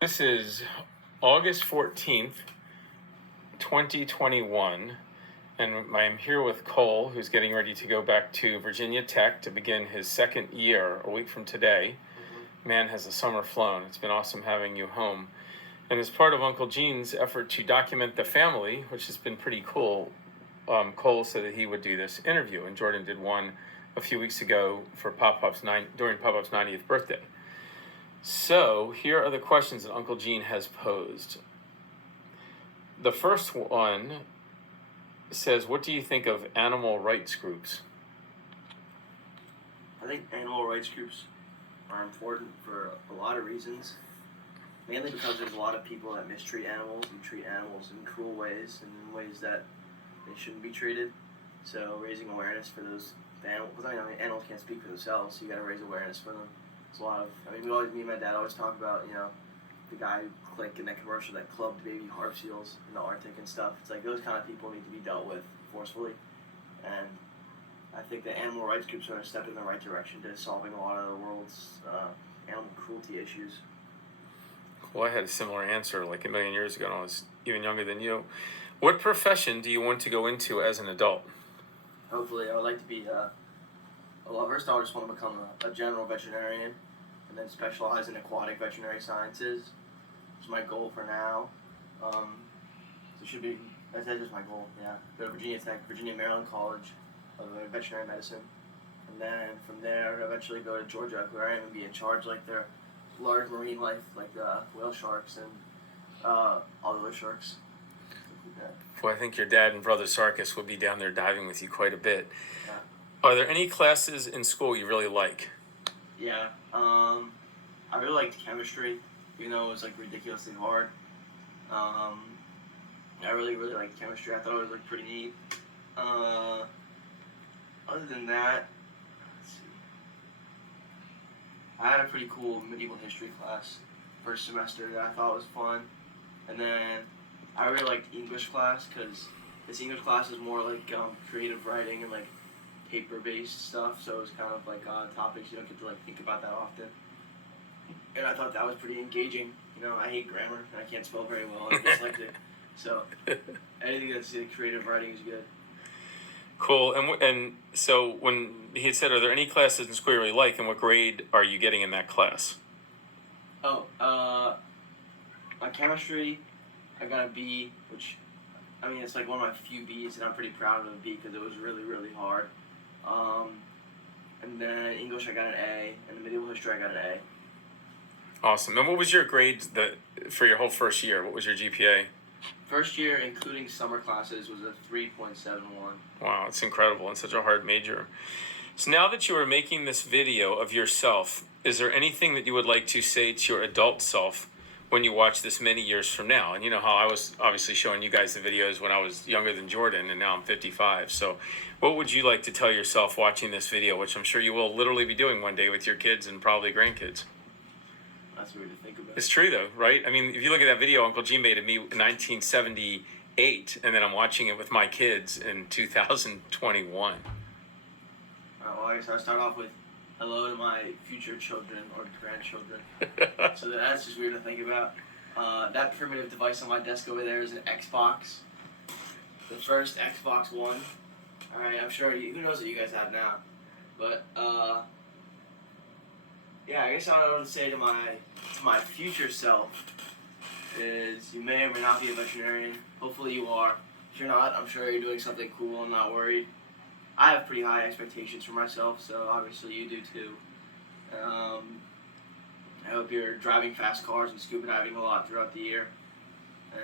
This is August 14th, 2021, and I'm here with Cole, who's getting ready to go back to Virginia Tech to begin his second year a week from today. Man, has the summer flown. It's been awesome having you home. And as part of Uncle Gene's effort to document the family, which has been pretty cool, Cole said that he would do this interview, and Jordan did one a few weeks ago for during Pop-Up's 90th birthday. So here are the questions that Uncle Gene has posed. The first one says, what do you think of animal rights groups? I think animal rights groups are important for a lot of reasons. Mainly because there's a lot of people that mistreat animals and treat animals in cruel ways and in ways that they shouldn't be treated. So raising awareness for those animals, because animals can't speak for themselves, so you got to raise awareness for them. It's a lot of, me and my dad always talk about, the guy who clicked in that commercial that clubbed baby harp seals in the Arctic and stuff. It's like those kind of people need to be dealt with forcefully. And I think that animal rights groups are a step in the right direction to solving a lot of the world's animal cruelty issues. Well, I had a similar answer like a million years ago, and I was even younger than you. What profession do you want to go into as an adult? Hopefully, I would like to be first I just want to become a general veterinarian and then specialize in aquatic veterinary sciences. It's my goal for now. So that's just my goal, yeah. Go to Virginia Tech, Maryland College of Veterinary Medicine. And then from there, eventually go to Georgia Aquarium and be in charge like their large marine life, like the whale sharks and all the other sharks. Yeah. Well, I think your dad and brother Sarkis would be down there diving with you quite a bit. Yeah. Are there any classes in school you really like? Yeah. I really liked chemistry, even though it was like ridiculously hard. I really liked chemistry. I thought it was like pretty neat. Other than that, let's see. I had a pretty cool medieval history class first semester that I thought was fun, and then I really liked English class because this English class is more like creative writing and like paper-based stuff. So it was kind of like topics you don't get to like think about that often. And I thought that was pretty engaging. I hate grammar and I can't spell very well. I'm dyslexic, so anything that's creative writing is good. Cool. And so when he said, are there any classes in school you really like, and what grade are you getting in that class? On chemistry, I got a B, which, it's like one of my few Bs, and I'm pretty proud of the B because it was really, really hard. And then English, I got an A, and medieval history, I got an A. Awesome. And what was your grade for your whole first year? What was your GPA? First year, including summer classes, was a 3.71. Wow, it's incredible, and such a hard major. So now that you are making this video of yourself, is there anything that you would like to say to your adult self when you watch this many years from now? And you know how I was obviously showing you guys the videos when I was younger than Jordan, and now I'm 55. So what would you like to tell yourself watching this video, which I'm sure you will literally be doing one day with your kids and probably grandkids? That's weird to think about. It's true, though, right? I mean, if you look at that video Uncle G made of me in 1978, and then I'm watching it with my kids in 2021. Well, I guess I'll start off with hello to my future children or grandchildren. So that's just weird to think about. That primitive device on my desk over there is an Xbox. The first Xbox One. Alright, I'm sure who knows what you guys have now. But, yeah, I guess what I want to say to my future self is you may or may not be a veterinarian. Hopefully you are. If you're not, I'm sure you're doing something cool. I'm not worried. I have pretty high expectations for myself, so obviously you do too. I hope you're driving fast cars and scuba diving a lot throughout the year.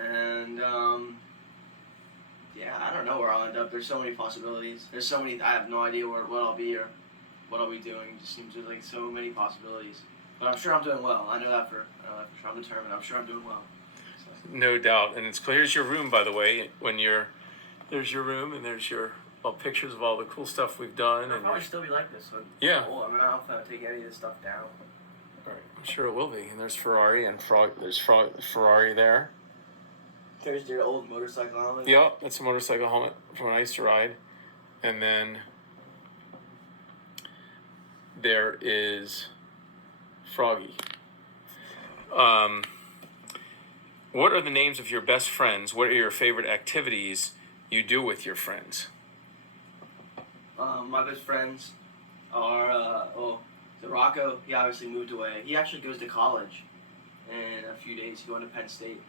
And, yeah, I don't know where I'll end up. There's so many possibilities. I have no idea what I'll be or what I'll be doing. It just seems there's like so many possibilities. But I'm sure I'm doing well. I know that for sure. I'm determined. I'm sure I'm doing well. So. No doubt. And it's clear. Here's your room, by the way. There's your room, and there's your pictures of all the cool stuff we've done. It'll probably still be like this. So yeah. Cool. I don't plan to take any of this stuff down. All right. I'm sure it will be. And there's Ferrari and there's Ferrari there. There's your old motorcycle helmet. Yep, that's a motorcycle helmet from when I used to ride. And then there is Froggy. What are the names of your best friends? What are your favorite activities you do with your friends? My best friends are, so Rocco, he obviously moved away. He actually goes to college in a few days. He's going to Penn State.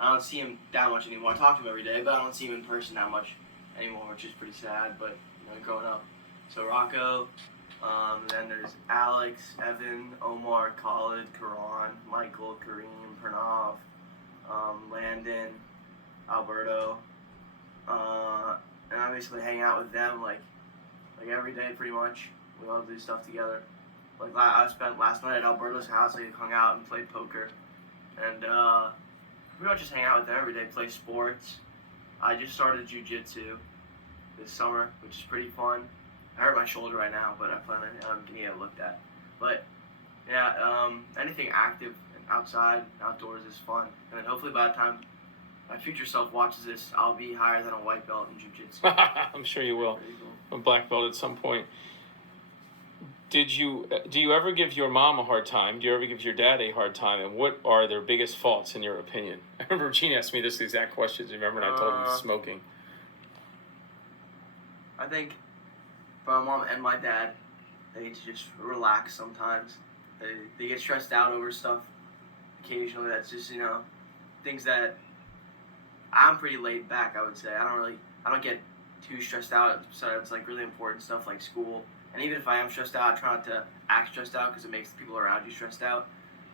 I don't see him that much anymore. I talk to him every day, but I don't see him in person that much anymore, which is pretty sad, but, growing up. So Rocco, then there's Alex, Evan, Omar, Khalid, Karan, Michael, Kareem, Pranav, Landon, Alberto, and I basically hang out with them like every day pretty much. We all do stuff together. Like I spent last night at Alberto's house. We hung out and played poker, and pretty much just hang out with them every day. Play sports. I just started jiu-jitsu this summer, which is pretty fun. I hurt my shoulder right now, but I plan on getting it looked at. But yeah, anything active and outside, outdoors is fun. And then hopefully by the time my future self watches this, I'll be higher than a white belt in jiu-jitsu. I'm sure you will. A black belt at some point. Do you ever give your mom a hard time? Do you ever give your dad a hard time? And what are their biggest faults in your opinion? I remember Gene asked me this exact question. Do you remember when I told him smoking? I think for my mom and my dad, they need to just relax sometimes. They get stressed out over stuff occasionally. That's just, things that I'm pretty laid back, I would say. I don't get too stressed out. So it's like really important stuff like school. And even if I am stressed out, I try not to act stressed out because it makes the people around you stressed out.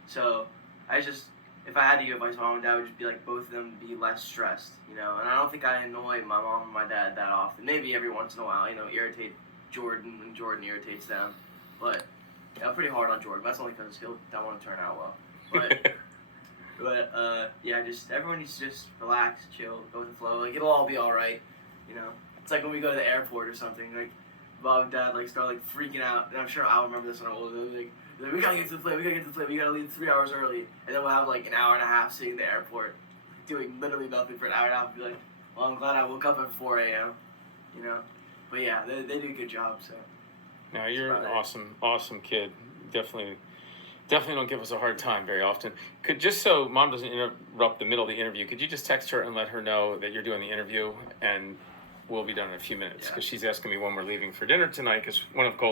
So if I had to give advice to my mom and dad, it would just be like both of them be less stressed, And I don't think I annoy my mom and my dad that often. Maybe every once in a while, irritate Jordan when Jordan irritates them. But I'm pretty hard on Jordan. That's only because he'll not want to turn out well. But just everyone needs to just relax, chill, go with the flow. Like it'll all be all right, It's like when we go to the airport or something. Like mom and dad start freaking out, and I'm sure I'll remember this when I'm older. Like we gotta get to the plane, we gotta leave 3 hours early, and then we'll have an hour and a half sitting in the airport, doing literally nothing for an hour and a half. And be like, well, I'm glad I woke up at 4 a.m. But yeah, they do a good job. So. No, you're an awesome kid. Definitely don't give us a hard time very often. Just so Mom doesn't interrupt the middle of the interview, could you just text her and let her know that you're doing the interview, and we'll be done in a few minutes because she's asking me when we're leaving for dinner tonight because one of Cole's